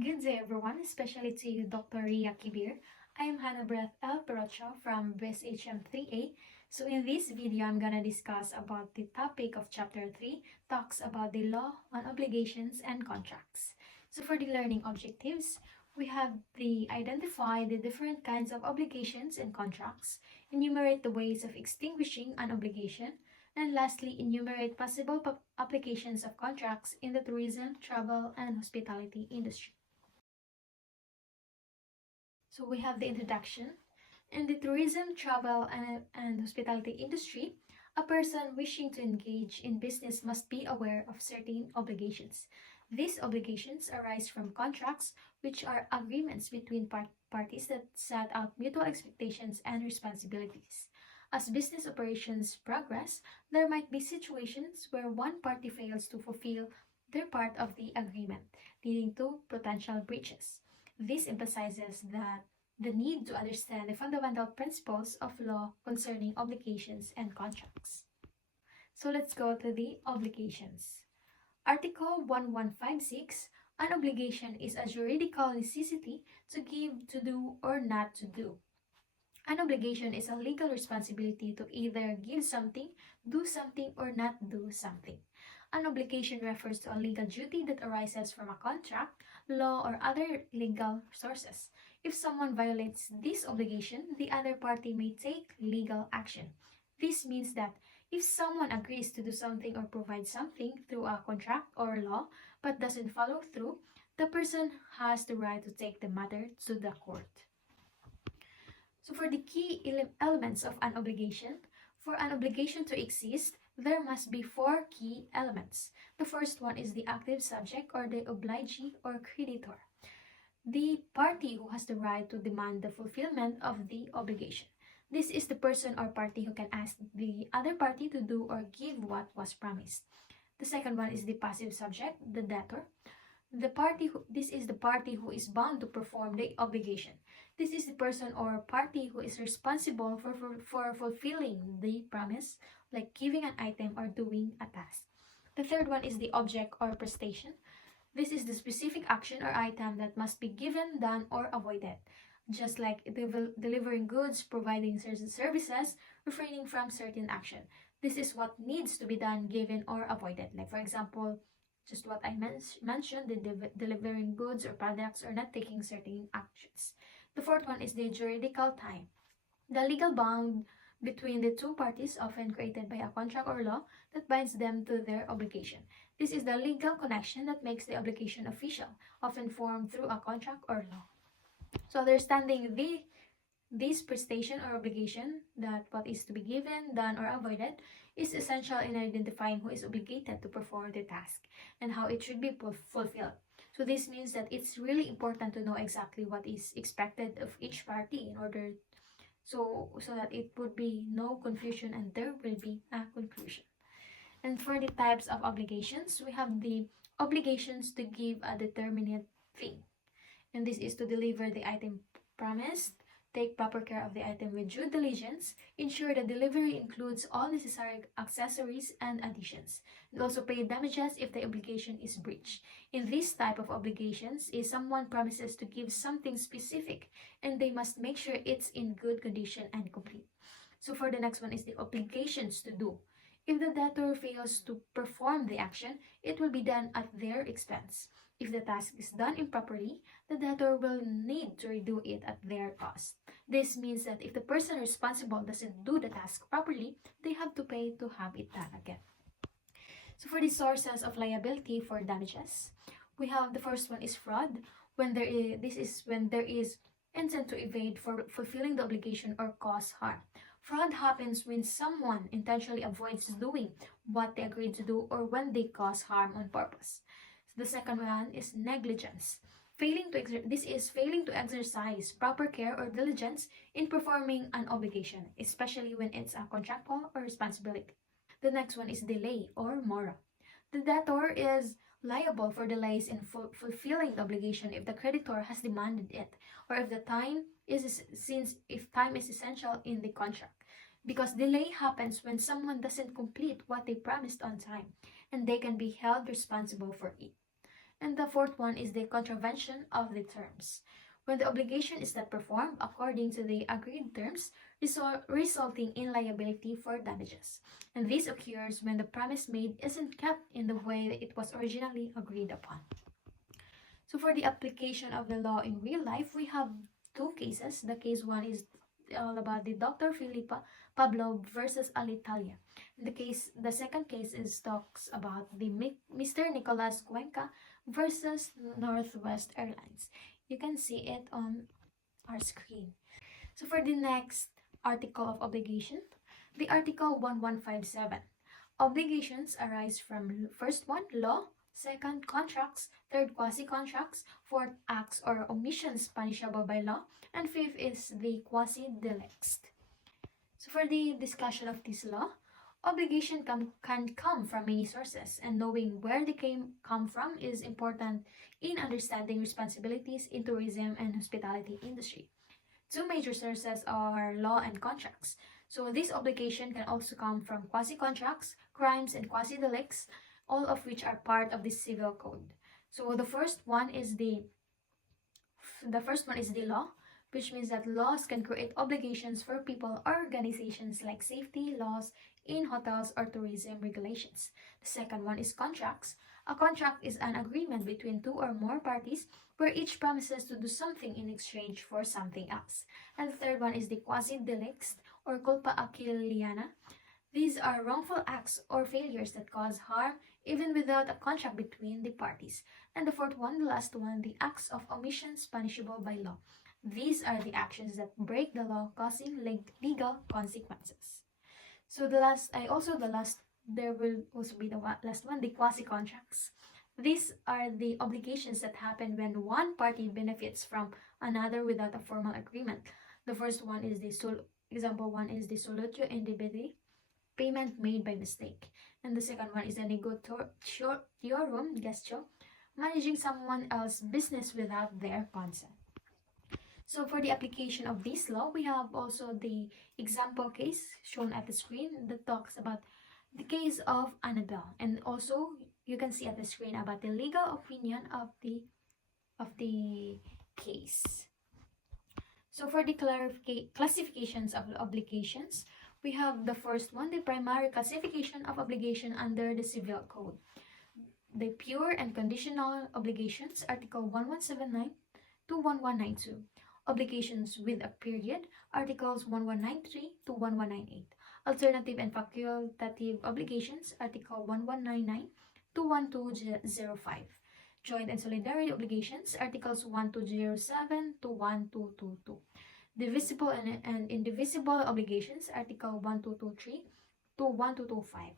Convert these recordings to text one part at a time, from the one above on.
Good day, everyone, especially to you, Dr. Ria Kibir. I am Hanna Perocho from BSHM 3A. So in this video, I'm gonna discuss about the topic of Chapter 3, talks about the law on obligations and contracts. So for the learning objectives, we have the identify the different kinds of obligations and contracts, enumerate the ways of extinguishing an obligation, and lastly, enumerate possible applications of contracts in the tourism, travel, and hospitality industry. So we have the introduction. In the tourism, travel, and hospitality industry, a person wishing to engage in business must be aware of certain obligations. These obligations arise from contracts, which are agreements between parties that set out mutual expectations and responsibilities. As business operations progress, there might be situations where one party fails to fulfill their part of the agreement, leading to potential breaches. This emphasizes that the need to understand the fundamental principles of law concerning obligations and contracts. So let's go to the obligations. Article 1156, an obligation is a juridical necessity to give, to do, or not to do. An obligation is a legal responsibility to either give something, do something, or not do something. An obligation refers to a legal duty that arises from a contract, law, or other legal sources. If someone violates this obligation, the other party may take legal action. This means that if someone agrees to do something or provide something through a contract or law but doesn't follow through, the person has the right to take the matter to the court. So for the key elements of an obligation, for an obligation to exist, there must be four key elements. The first one is the active subject or the obligee or creditor, the party who has the right to demand the fulfillment of the obligation. This is the person or party who can ask the other party to do or give what was promised. The second one is the passive subject, the debtor. This is the party who is bound to perform the obligation. This is the person or party who is responsible for fulfilling the promise, like giving an item or doing a task. The third one is the object or prestation. This is the specific action or item that must be given, done, or avoided. Just like delivering goods, providing certain services, refraining from certain action. This is what needs to be done, given, or avoided. Like for example, just what I mentioned, the delivering goods or products or not taking certain actions. The fourth one is the juridical tie. The legal bond between the two parties often created by a contract or law that binds them to their obligation. This is the legal connection that makes the obligation official, often formed through a contract or law. So understanding this prestation or obligation, that what is to be given, done, or avoided, is essential in identifying who is obligated to perform the task and how it should be fulfilled. So this means that it's really important to know exactly what is expected of each party in order so that it would be no confusion and there will be a conclusion. And for the types of obligations, we have the obligations to give a determinate thing. And this is to deliver the item promised, take proper care of the item with due diligence, ensure the delivery includes all necessary accessories and additions, and also pay damages if the obligation is breached. In this type of obligations is someone promises to give something specific and they must make sure it's in good condition and complete. So for the next one is the obligations to do. If the debtor fails to perform the action, it will be done at their expense. If the task is done improperly, the debtor will need to redo it at their cost. This means that if the person responsible doesn't do the task properly, they have to pay to have it done again. So for the sources of liability for damages, we have the first one is fraud. When there is intent to evade for fulfilling the obligation or cause harm. Fraud happens when someone intentionally avoids doing what they agreed to do or when they cause harm on purpose. The second one is negligence. This is failing to exercise proper care or diligence in performing an obligation, especially when it's a contractual or responsibility. The next one is delay or mora. The debtor is liable for delays in fulfilling the obligation if the creditor has demanded it, or if time is essential in the contract. Because delay happens when someone doesn't complete what they promised on time, and they can be held responsible for it. And the fourth one is the contravention of the terms. When the obligation is not performed according to the agreed terms, resulting in liability for damages. And this occurs when the promise made isn't kept in the way that it was originally agreed upon. So for the application of the law in real life, we have two cases. The case one is all about the Dr. Filipa Pablo versus Alitalia. The second case is talks about the Mr. Nicolas Cuenca versus Northwest Airlines. You can see it on our screen. So for the next article of obligation, the Article 1157. Obligations arise from first one, law, second, contracts, third, quasi-contracts, fourth, acts or omissions punishable by law, and fifth is the quasi-delicts. So for the discussion of this law, obligation can come from many sources, and knowing where they come from is important in understanding responsibilities in tourism and hospitality industry. Two major sources are law and contracts. So this obligation can also come from quasi-contracts, crimes, and quasi-delicts, all of which are part of the civil code. So the first one is the law, which means that laws can create obligations for people or organizations like safety laws in hotels or tourism regulations. The second one is contracts. A contract is an agreement between two or more parties where each promises to do something in exchange for something else. And the third one is the quasi-delicts or culpa achilleana. These are wrongful acts or failures that cause harm even without a contract between the parties. And the fourth one, the last one, the acts of omissions punishable by law. These are the actions that break the law, causing legal consequences. So there will also be the last one, the quasi-contracts. These are the obligations that happen when one party benefits from another without a formal agreement. The first one is example one is the solutio indebiti, payment made by mistake. And the second one is a negotiorum gestio, managing someone else's business without their consent. So for the application of this law, we have also the example case shown at the screen that talks about the case of Annabelle, and also you can see at the screen about the legal opinion of the case. So for the classifications of obligations, we have the first one, the primary classification of obligation under the Civil Code. The pure and conditional obligations, Article 1179 to 1192. Obligations with a period, Articles 1193 to 1198. Alternative and facultative obligations, Article 1199 to 1205. Joint and solidarity obligations, Articles 1207 to 1222. Divisible and indivisible obligations, Article 1223 to 1225.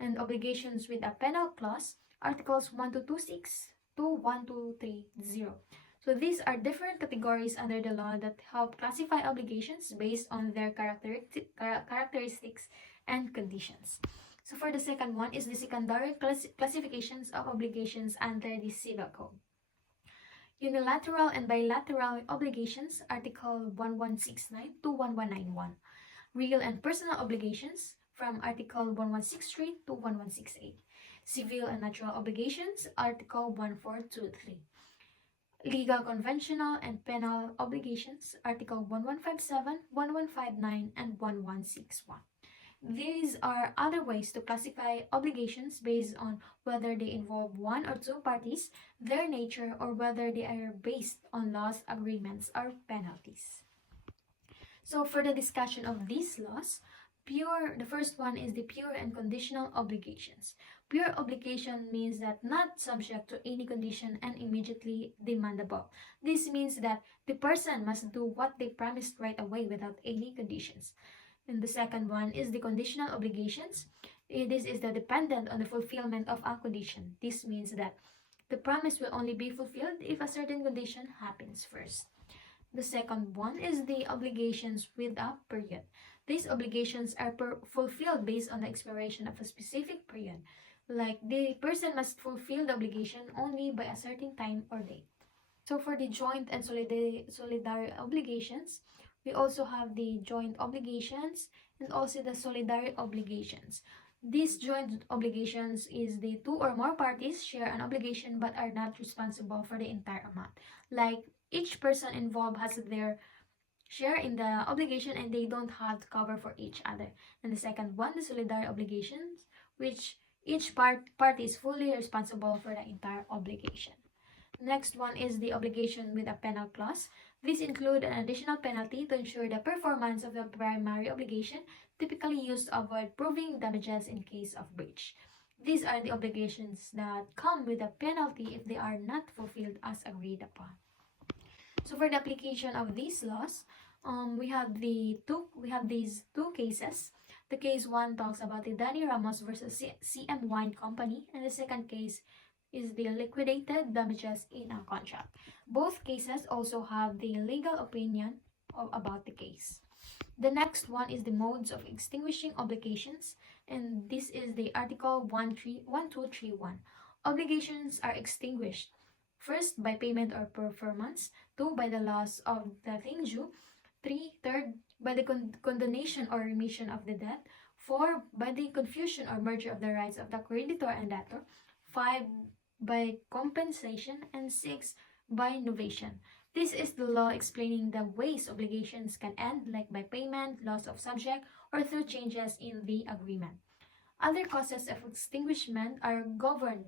And obligations with a penal clause, Articles 1226 to 1230. So these are different categories under the law that help classify obligations based on their characteristics and conditions. So for the second one is the secondary classifications of obligations under the Civil Code. Unilateral and bilateral obligations, Article 1169 to 1191. Real and personal obligations from Article 1163 to 1168. Civil and natural obligations, Article 1423. Legal, conventional, and penal obligations, Article 1157, 1159, and 1161. These are other ways to classify obligations based on whether they involve one or two parties, their nature, or whether they are based on laws, agreements, or penalties. So for the discussion of these laws, the first one is the pure and conditional obligations. Pure obligation means that not subject to any condition and immediately demandable. This means that the person must do what they promised right away without any conditions. And the second one is the conditional obligations. This is the dependent on the fulfillment of a condition. This means that the promise will only be fulfilled if a certain condition happens first. The second one is the obligations with a period. These obligations are fulfilled based on the expiration of a specific period. Like the person must fulfill the obligation only by a certain time or date. So for the joint and solidary obligations, we also have the joint obligations and also the solidary obligations. These joint obligations is the two or more parties share an obligation but are not responsible for the entire amount. Like each person involved has their share in the obligation and they don't have to cover for each other. And the second one, the solidary obligations, which each party is fully responsible for the entire obligation. Next one is the obligation with a penal clause. These include an additional penalty to ensure the performance of the primary obligation, typically used to avoid proving damages in case of breach. These are the obligations that come with a penalty if they are not fulfilled as agreed upon. So for the application of these laws, we have these two cases. The case one talks about the Danny Ramos versus CM Wine Company, and the second case is the liquidated damages in a contract. Both cases also have the legal opinion about the case. The next one is the modes of extinguishing obligations, and this is the Article 1231. Obligations are extinguished first by payment or performance, two by the loss of the thing due, third by the condonation or remission of the debt, four by the confusion or merger of the rights of the creditor and debtor, five by compensation, and six by novation. This is the law explaining the ways obligations can end, like by payment, loss of subject, or through changes in the agreement. Other causes of extinguishment are governed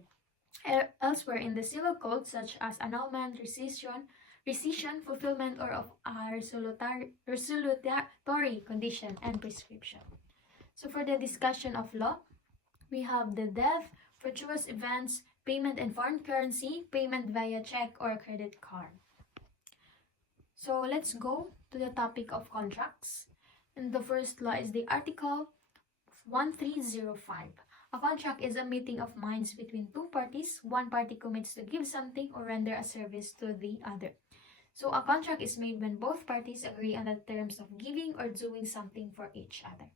elsewhere in the civil code, such as annulment, rescission, fulfillment, or of a resolutory condition and prescription. So for the discussion of law, we have the death, fortuitous events, payment in foreign currency, payment via check or credit card. So let's go to the topic of contracts. And the first law is the Article 1305. A contract is a meeting of minds between two parties. One party commits to give something or render a service to the other. So a contract is made when both parties agree on the terms of giving or doing something for each other.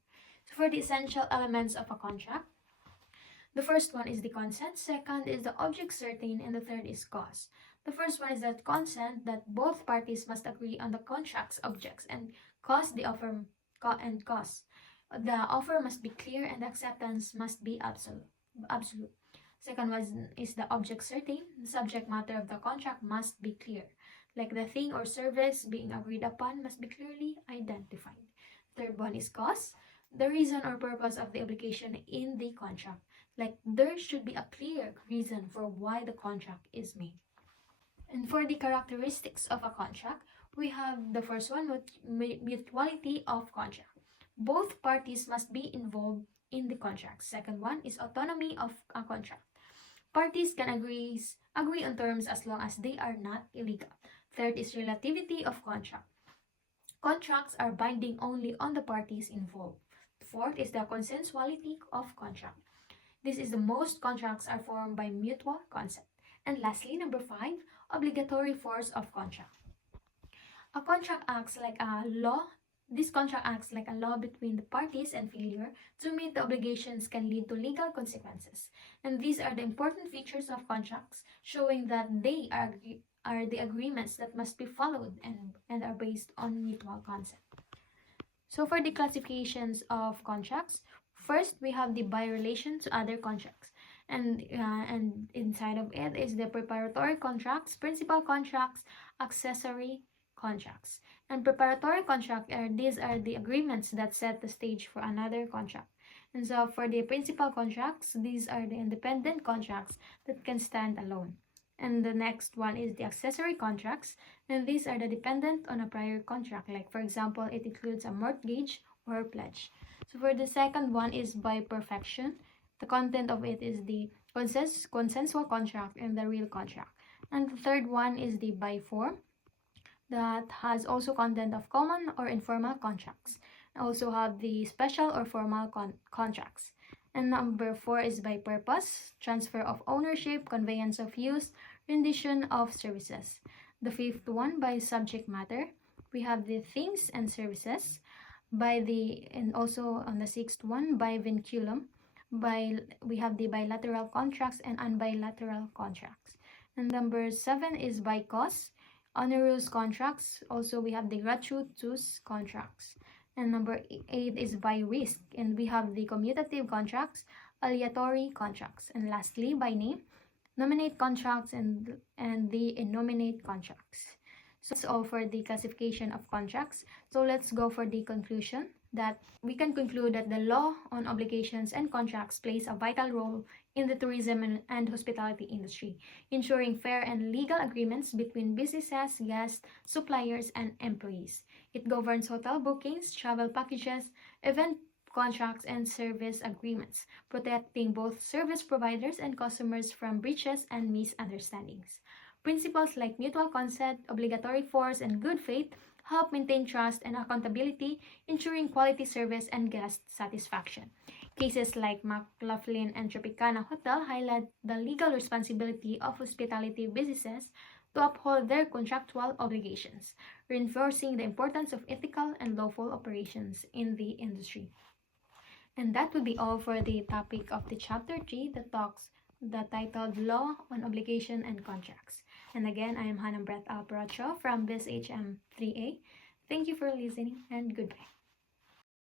So for the essential elements of a contract, the first one is the consent, second is the object certain, and the third is cause. The first one is that consent, that both parties must agree on the contract's objects, and cause the offer and cause. The offer must be clear and the acceptance must be absolute. Second one is the object certain. The subject matter of the contract must be clear, like the thing or service being agreed upon must be clearly identified. Third one is cause, the reason or purpose of the obligation in the contract, like there should be a clear reason for why the contract is made. And for the characteristics of a contract, we have the first one, mutuality of contract. Both parties must be involved in the contract. Second one is autonomy of a contract. Parties can agree on terms as long as they are not illegal. Third is relativity of contract. Contracts are binding only on the parties involved. Fourth is the consensuality of contract. This is the most contracts are formed by mutual consent. And lastly, number 5, obligatory force of contract. A contract acts like a law. This contract acts like a law between the parties, and failure to meet the obligations can lead to legal consequences. And these are the important features of contracts, showing that they are the agreements that must be followed and are based on mutual consent. So for the classifications of contracts, first we have the by relation to other contracts. And inside of it is the preparatory contracts, principal contracts, accessory contracts. And preparatory contract these are the agreements that set the stage for another contract. And so for the principal contracts, these are the independent contracts that can stand alone. And the next one is the accessory contracts, and these are the dependent on a prior contract. Like for example, it includes a mortgage or pledge. So for the second one is by perfection. The content of it is the consensual contract and the real contract. And the third one is the by form, that has also content of common or informal contracts. Also have the special or formal contracts. And number 4 is by purpose, transfer of ownership, conveyance of use, rendition of services. The fifth one by subject matter. We have the things and services. And also on the sixth one by vinculum. We have the bilateral contracts and unbilateral contracts. And number 7 is by cause, onerous contracts. Also we have the gratuitous contracts. And number 8 is by risk. And we have the commutative contracts, aleatory contracts. And lastly, by name, nominate contracts and the innominate contracts. So that's all for the classification of contracts. So let's go for the conclusion, that we can conclude that the law on obligations and contracts plays a vital role in the tourism and hospitality industry, ensuring fair and legal agreements between businesses, guests, suppliers, and employees. It governs hotel bookings, travel packages, event contracts, and service agreements, protecting both service providers and customers from breaches and misunderstandings. Principles like mutual consent, obligatory force, and good faith help maintain trust and accountability, ensuring quality service and guest satisfaction. Cases like McLaughlin and Tropicana Hotel highlight the legal responsibility of hospitality businesses to uphold their contractual obligations, reinforcing the importance of ethical and lawful operations in the industry. And that would be all for the topic of the chapter 3 that talks the titled Law on Obligation and Contracts. And again, I am Hanna Perocho from BSHM 3A. Thank you for listening and goodbye.